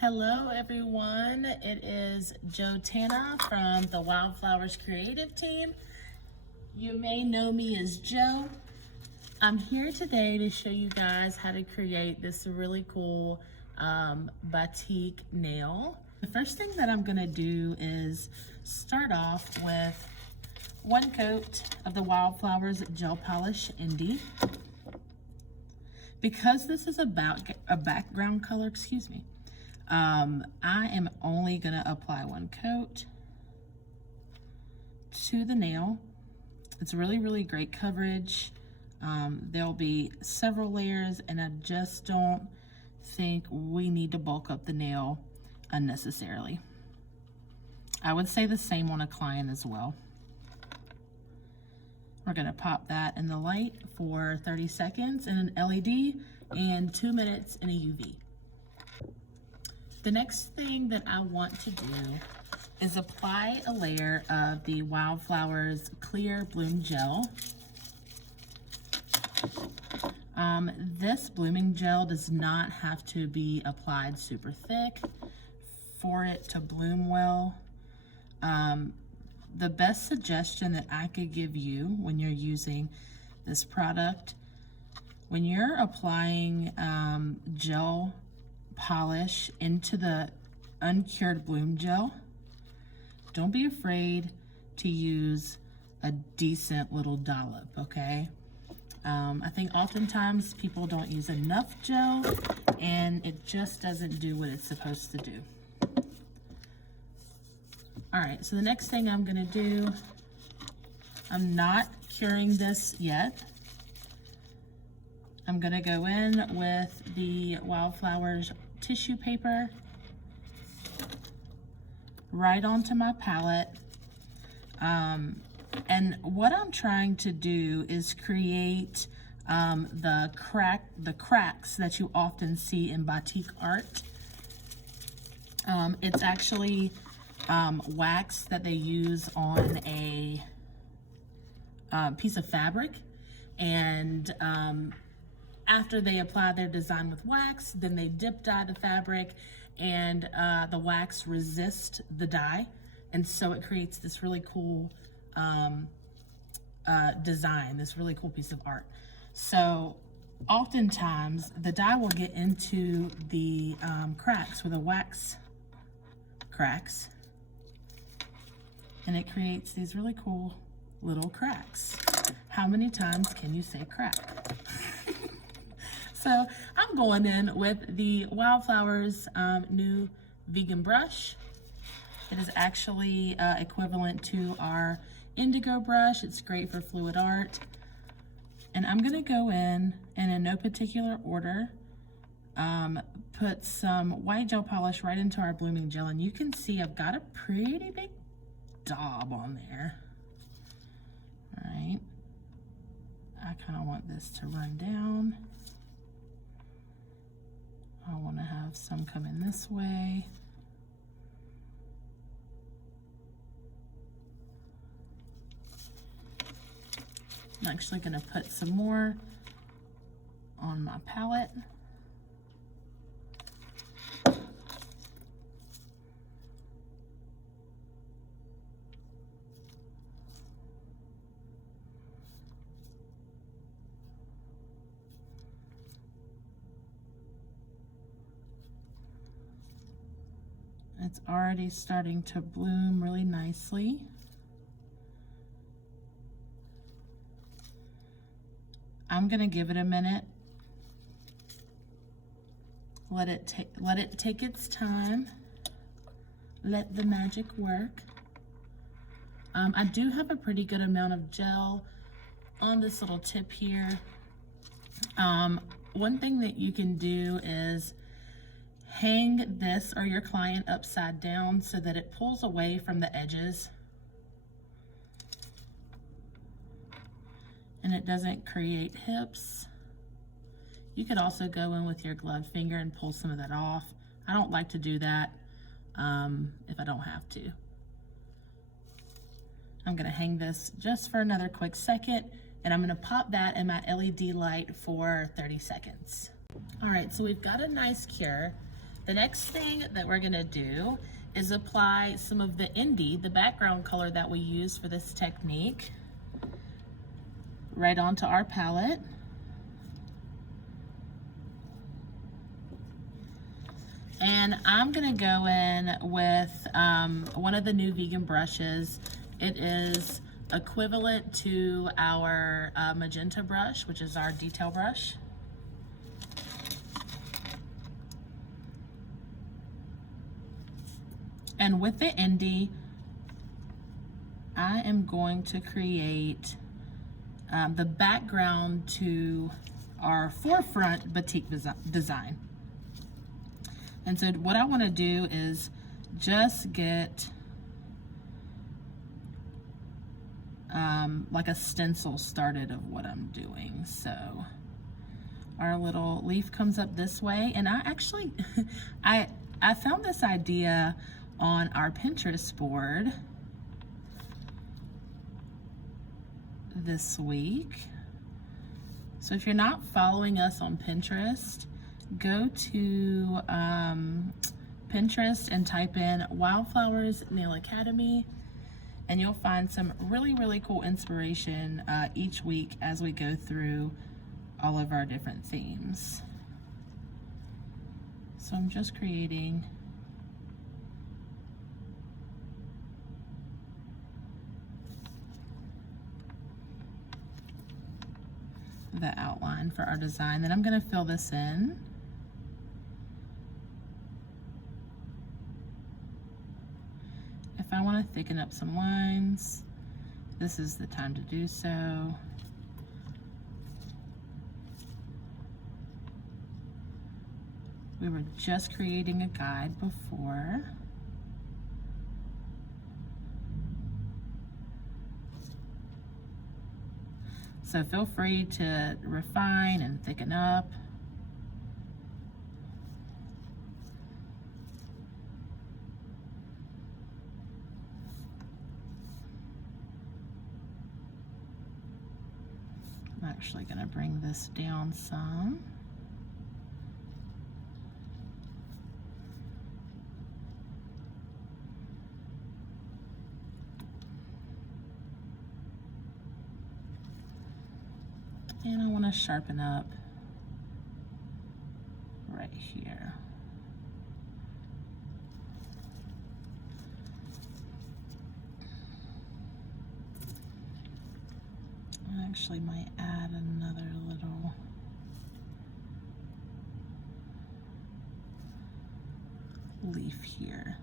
Hello everyone, it is Jo Tana from the Wildflowers creative team. You may know me as Jo. I'm here today to show you guys how to create this really cool batik nail. The first thing that I'm gonna do is start off with one coat of the Wildflowers Gel Polish Indie. Because this is about a background color, I am only gonna apply one coat to the nail. It's really great coverage. There'll be several layers, and I just don't think we need to bulk up the nail unnecessarily. I would say the same on a client as well. We're gonna pop that in the light for 30 seconds in an LED and 2 minutes in a UV. The next thing that I want to do is apply a layer of the Wildflowers Clear Bloom Gel. This blooming gel does not have to be applied super thick for it to bloom well. The best suggestion that I could give you when you're using this product, when you're applying gel polish into the uncured bloom gel, don't be afraid to use a decent little dollop, okay? I think oftentimes people don't use enough gel and it just doesn't do what it's supposed to do. All right, so the next thing I'm gonna do, I'm not curing this yet. I'm gonna go in with the Wildflowers tissue paper right onto my palette. And what I'm trying to do is create the cracks that you often see in batik art. It's actually wax that they use on a piece of fabric, and after they apply their design with wax, then they dip dye the fabric, and the wax resists the dye, and so it creates this really cool design, this really cool piece of art. So oftentimes the dye will get into the cracks where the wax cracks, and it creates these really cool little cracks. How many times can you say crack? So I'm going in with the Wildflowers new vegan brush. It is actually equivalent to our indigo brush. It's great for fluid art. And I'm gonna go in no particular order, put some white gel polish right into our blooming gel, and you can see I've got a pretty big daub on there. All right, I kind of want this to run down. I want to have some come in this way. I'm actually going to put some more on my palette. It's already starting to bloom really nicely. I'm gonna give it a minute. Let it take its time. Let the magic work. I do have a pretty good amount of gel on this little tip here. One thing that you can do is hang this or your client upside down so that it pulls away from the edges and it doesn't create hips. You could also go in with your gloved finger and pull some of that off. I don't like to do that if I don't have to. I'm gonna hang this just for another quick second, and I'm gonna pop that in my LED light for 30 seconds. All right, so we've got a nice cure. The next thing that we're gonna do is apply some of the Indy, the background color that we use for this technique, right onto our palette. And I'm gonna go in with one of the new vegan brushes. It is equivalent to our magenta brush, which is our detail brush. And with the Indy, I am going to create the background to our forefront batik design. And so what I want to do is just get like a stencil started of what I'm doing. So our little leaf comes up this way, and I actually, I found this idea on our Pinterest board this week. So if you're not following us on Pinterest, go to Pinterest and type in Wildflowers Nail Academy, and you'll find some really, really cool inspiration each week as we go through all of our different themes. So I'm just creating the outline for our design. Then I'm going to fill this in. If I want to thicken up some lines, this is the time to do so. We were just creating a guide before. So feel free to refine and thicken up. I'm actually going to bring this down some. And I want to sharpen up right here. I actually might add another little leaf here.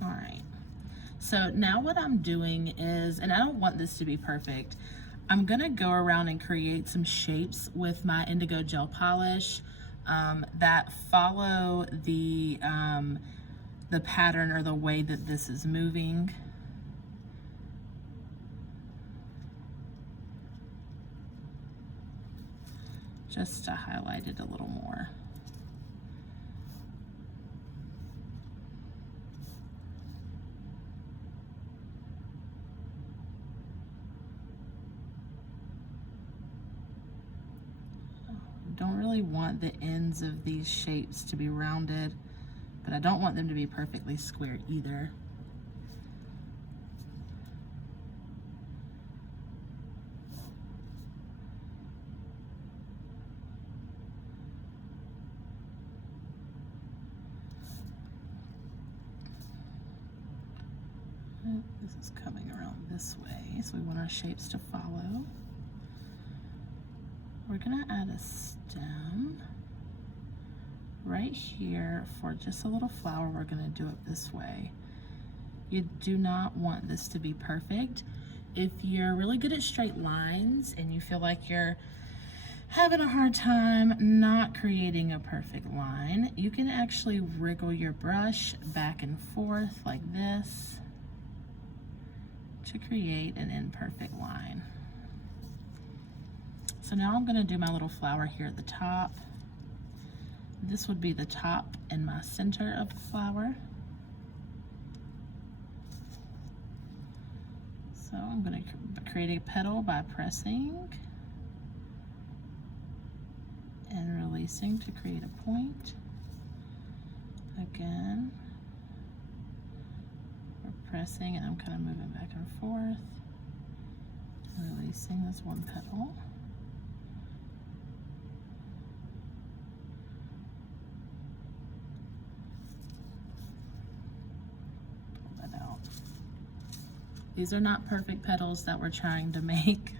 All right. So now what I'm doing is, and I don't want this to be perfect, I'm gonna go around and create some shapes with my indigo gel polish that follow the pattern or the way that this is moving. Just to highlight it a little more. Don't really want the ends of these shapes to be rounded, but I don't want them to be perfectly square either. This is coming around this way, so we want our shapes to follow. We're gonna add a stem right here for just a little flower. We're gonna do it this way. You do not want this to be perfect. If you're really good at straight lines and you feel like you're having a hard time not creating a perfect line, you can actually wriggle your brush back and forth like this to create an imperfect line. So now I'm gonna do my little flower here at the top. This would be the top and my center of the flower. So I'm gonna create a petal by pressing. and releasing to create a point. Again, we're pressing and I'm kind of moving back and forth, and releasing this one petal. Pull that out. These are not perfect petals that we're trying to make.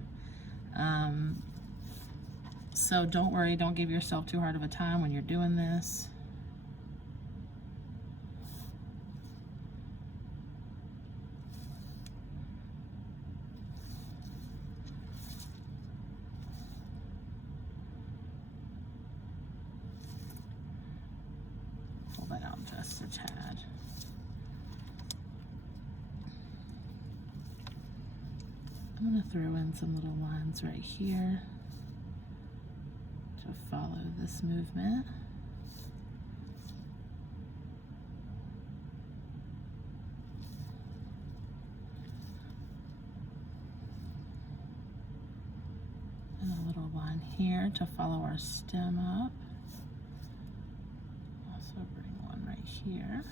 So don't worry, don't give yourself too hard of a time when you're doing this. Pull that out just a tad. I'm going to throw in some little lines right here to follow this movement. And a little line here to follow our stem up. Also bring one right here.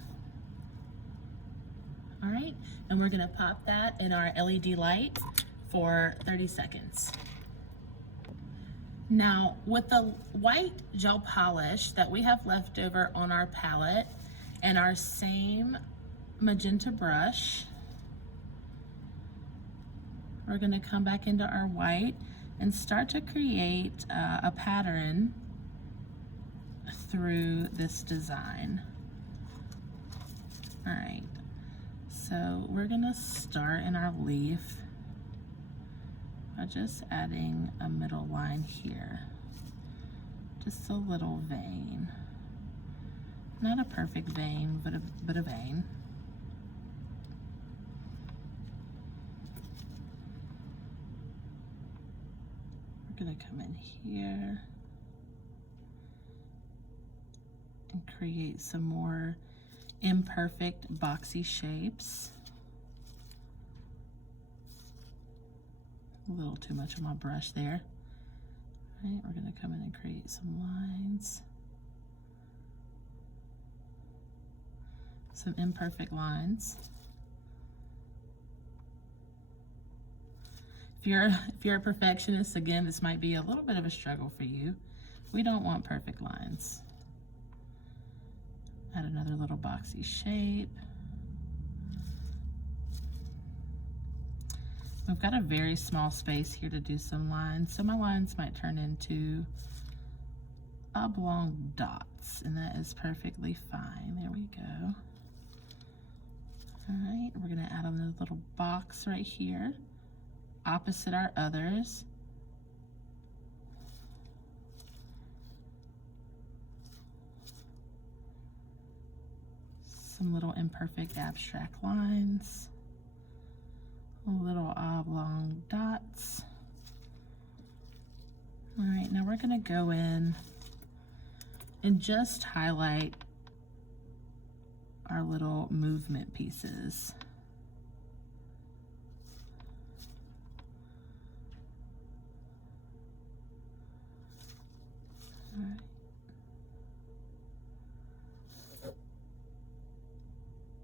All right, and we're gonna pop that in our LED light for 30 seconds. Now, with the white gel polish that we have left over on our palette and our same magenta brush, we're gonna come back into our white and start to create a pattern through this design. All right, so we're gonna start in our leaf by just adding a middle line here. Just a little vein. Not a perfect vein, but a vein. We're gonna come in here and create some more imperfect boxy shapes. A little too much on my brush there. All right, we're gonna come in and create some lines. Some imperfect lines. If you're a perfectionist, again, this might be a little bit of a struggle for you. We don't want perfect lines. Add another little boxy shape. We've got a very small space here to do some lines, so my lines might turn into oblong dots, and that is perfectly fine. There we go. All right, we're gonna add another little box right here, opposite our others. Some little imperfect abstract lines. Little oblong dots. All right, now we're gonna go in and just highlight our little movement pieces. All right.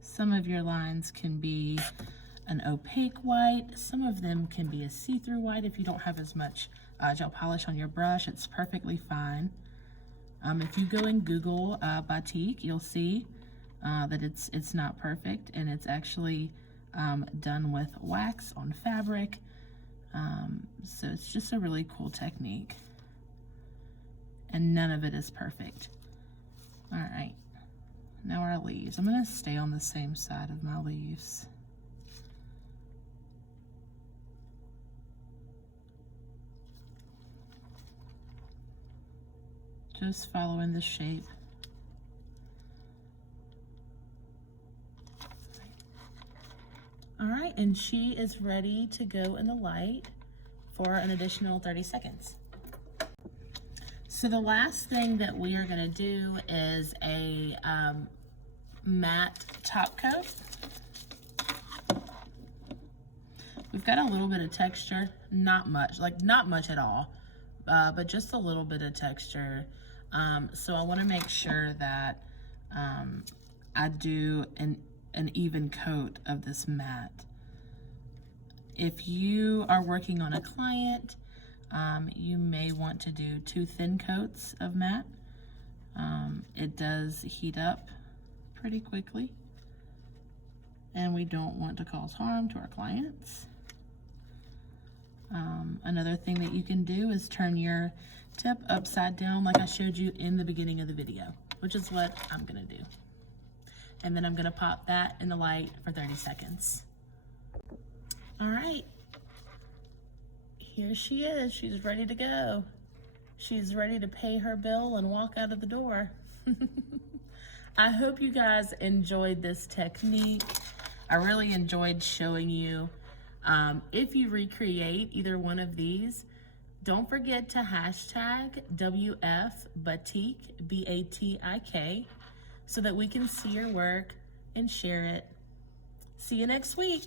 Some of your lines can be an opaque white. Some of them can be a see-through white. If you don't have as much gel polish on your brush, it's perfectly fine. If you go and Google Batik, you'll see that it's not perfect, and it's actually done with wax on fabric. So it's just a really cool technique, and none of it is perfect. All right, now our leaves. I'm gonna stay on the same side of my leaves. Just following the shape. All right, and she is ready to go in the light for an additional 30 seconds. So the last thing that we are gonna do is a matte top coat. We've got a little bit of texture, not much, like not much at all, but just a little bit of texture. So I want to make sure that I do an even coat of this matte. If you are working on a client, you may want to do 2 thin coats of matte. It does heat up pretty quickly, and we don't want to cause harm to our clients. Another thing that you can do is turn your tip upside down like I showed you in the beginning of the video, which is what I'm gonna do. And then I'm gonna pop that in the light for 30 seconds. All right, here she is. She's ready to go. She's ready to pay her bill and walk out of the door. I hope you guys enjoyed this technique. I really enjoyed showing you. If you recreate either one of these, don't forget to hashtag WFBatik, B-A-T-I-K, so that we can see your work and share it. See you next week.